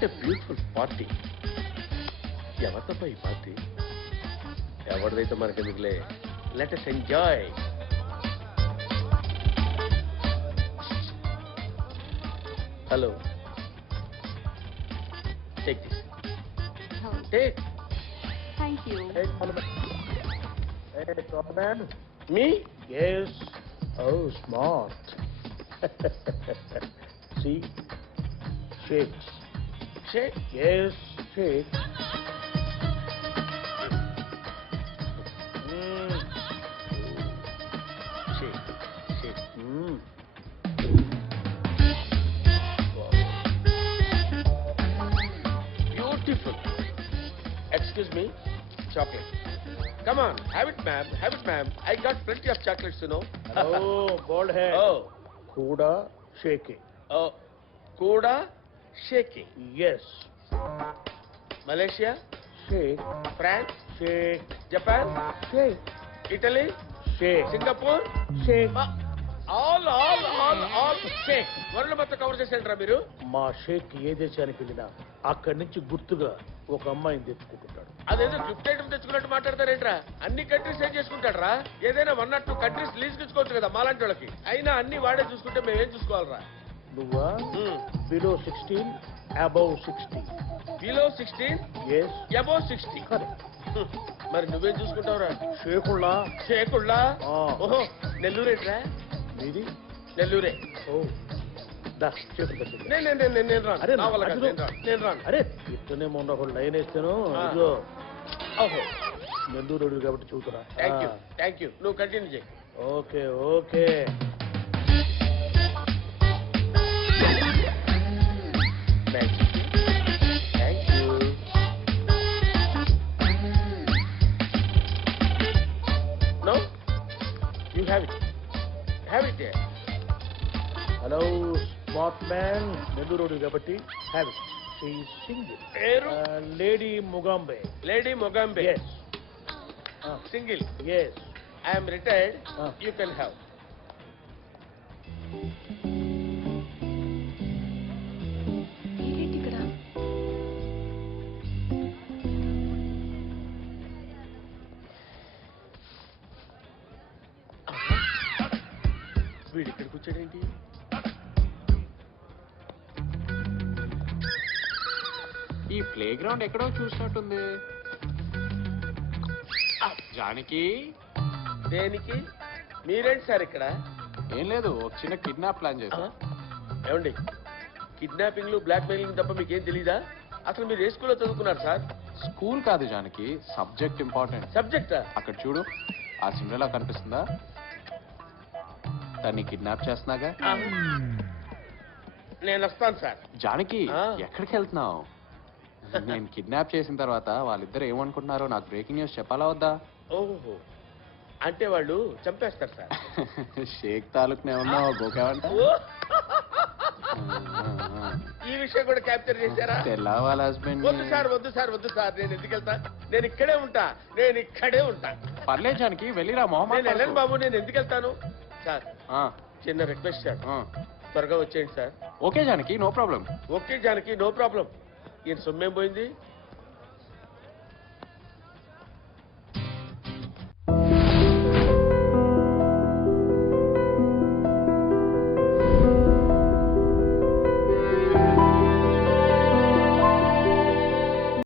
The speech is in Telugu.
What a beautiful party. ఎవరితో ఈ పార్టీ? ఎవరిదైతే మనకెందుకులే, let us enjoy. Hello, take this. Take. Thank you. Hey, man. Me? Yes. Oh, smart. See? Shakes. Shake. Yes, shake. Shake. Shake. Beautiful. Excuse me, chocolate. Come on, have it, ma'am. Have it, ma'am. I got plenty of chocolates, you know. Hello, bald head. Oh, Kuda shaking. oh, Kuda shaking. Yes. Malaysia, Shake. France, Shake. Japan, Shake. Italy, Shake. Singapore. Shake. All shake. World మొత్తం కవర్ చేసేంటారా మీరు? మా షేక్ ఏ దేశానికి వెళ్ళినా అక్కడి నుంచి గుర్తుగా ఒక అమ్మాయిని తెచ్చుకుంటుంటాడు. అదేదో గిఫ్ట్ ఐటమ్ తెచ్చుకున్నట్టు మాట్లాడతారేంట్రా? అన్ని కంట్రీస్ ఏం చేసుకుంటాడరా? ఏదైనా 1 or 2 కంట్రీస్ లీజ్ ఇచ్చుకోవచ్చు కదా మాలాంటి వాళ్ళకి. అయినా అన్ని వాడే చూసుకుంటే మేమేం చూసుకోవాలరా? నువ్వా? Below 16, above 60. Below 16, yes, above 60. Correct. మరి నువ్వేం చూసుకుంటావురా? షేకుళ్ళా. చేయకుండా. ఓహో, నెల్లూరేట్రా? మీది? నెల్లూరే. ఓ దా చేతులు కట్టు. నేను రాను. అరే, నా వల్ల కాదు, అదిగో. నేను రాను. అరే ఇట్లనే మొన్న ఒక లైన్ వేస్తాను. ఆ. ఇదిగో ఓహో, నెల్లూరు కాబట్టి చూతురా. Thank you. నువ్వు కంటిన్యూ చేయి. Okay okay. Thank you. No, you have it. Have it. Hello smart man, Nellore కాబట్టి హ్యావ్ ఇట్. She single. పేరు? లేడీ ముగాంబే. లేడీ మొగాంబే. Yes single. Yes. I'm retired. Ah. You can have. ఏంటి ఇక్కడ? వీడు ఇక్కడికి వచ్చాడేంటి? ఈ ప్లే గ్రౌండ్ ఎక్కడో చూసినట్టుంది. జానకి, దేనికి? మీరేంటి సార్ ఇక్కడ? ఏం లేదు, ఒక చిన్న కిడ్నాప్ ప్లాన్ చేశా. ఏమండి, కిడ్నాపింగ్లు, బ్లాక్ మెయిలింగ్ తప్ప మీకేం తెలీదా? అసలు మీరు ఏ స్కూల్లో చదువుకున్నారు సార్? స్కూల్ కాదు జానకి, సబ్జెక్ట్ ఇంపార్టెంట్. సబ్జెక్టా? అక్కడ చూడు, ఆ సిమ్రలా కనిపిస్తుందా? తన్ని కిడ్నాప్ చేస్తున్నాగా. నేను వస్తాను సార్. జానకి, ఆ. ఎక్కడికి వెళ్తున్నావు? నేను కిడ్నాప్ చేసిన తర్వాత వాళ్ళిద్దరు ఏమనుకుంటున్నారో నాకు బ్రేకింగ్ న్యూస్ చెప్పాలా వద్దా? ఓహో, అంటే వాళ్ళు చంపేస్తారు సార్. షేక్ తాలూకునే ఉన్నావు, గోకావంట. ఓ! ఈ విషయం కూడా క్యాప్చర్ చేశారా? తెల్లా వాళ్ళ హస్బెండ్. వద్దు సార్, వద్దు సార్, వద్దు సార్. నేను ఎందుకు వెళ్తా? నేను ఇక్కడే ఉంటా. నేను ఇక్కడే ఉంటా. పర్లేదు జానకి, వెళ్ళిరా మొహమ్మద్. నేను వెళ్ళను బాబు. నేను ఎందుకు వెళ్తాను సార్? చిన్న రిక్వెస్ట్ సార్, త్వరగా వచ్చేయండి sir. Okay Janaki, no problem. Okay Janaki, no problem. ఈయన సొమ్మేం పోయింది?